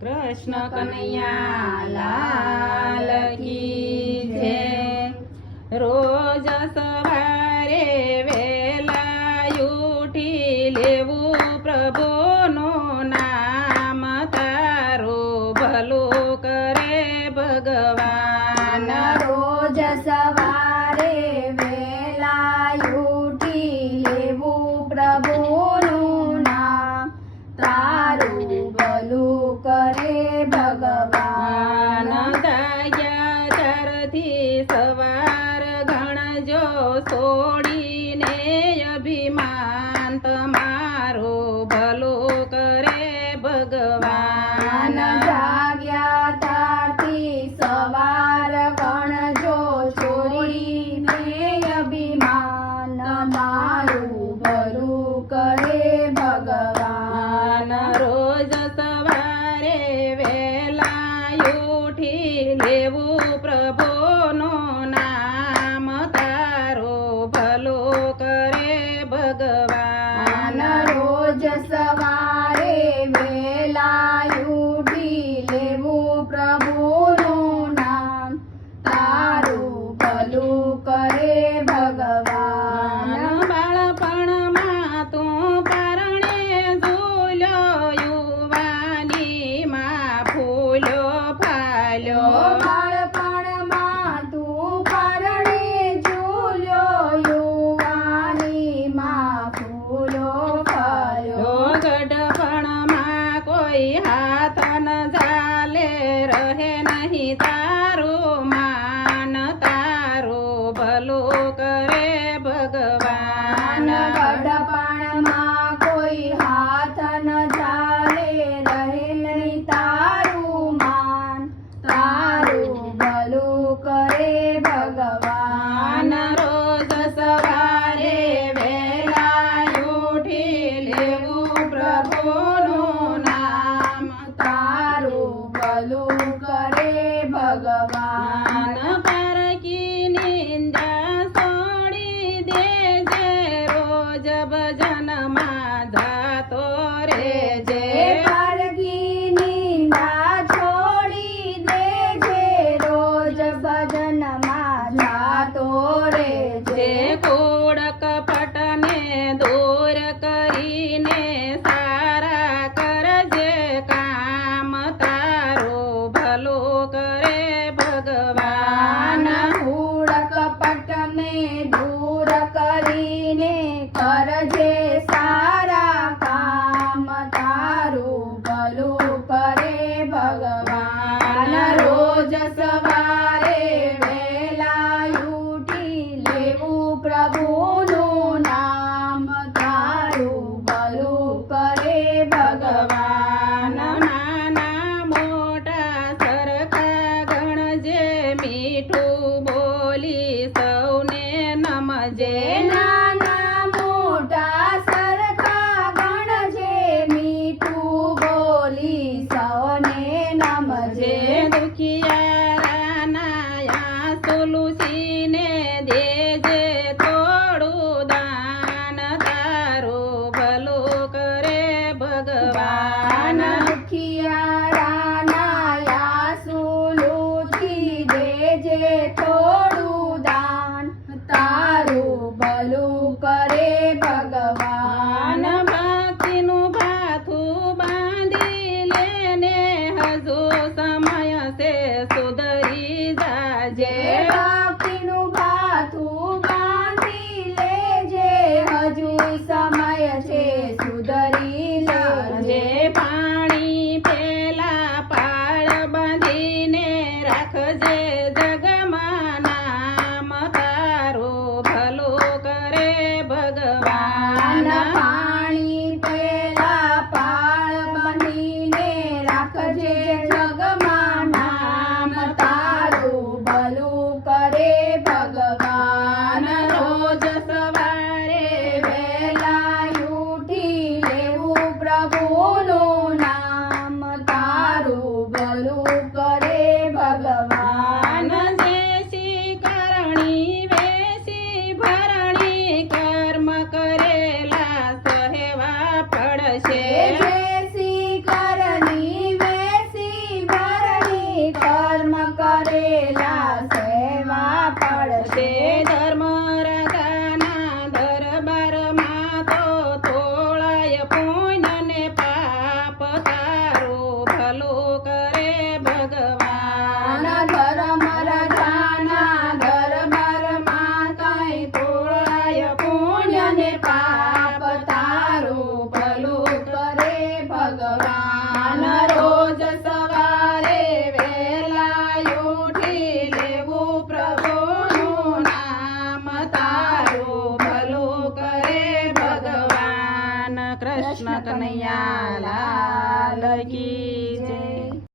કૃષ્ણ કનૈયા લાલ કી જય. રોજ સવારે વે ભગવાન જાગ્યા તાતી સવાર પણ જો છોડી અભિમાન મારું. તારો મા કનૈયા લાલ કી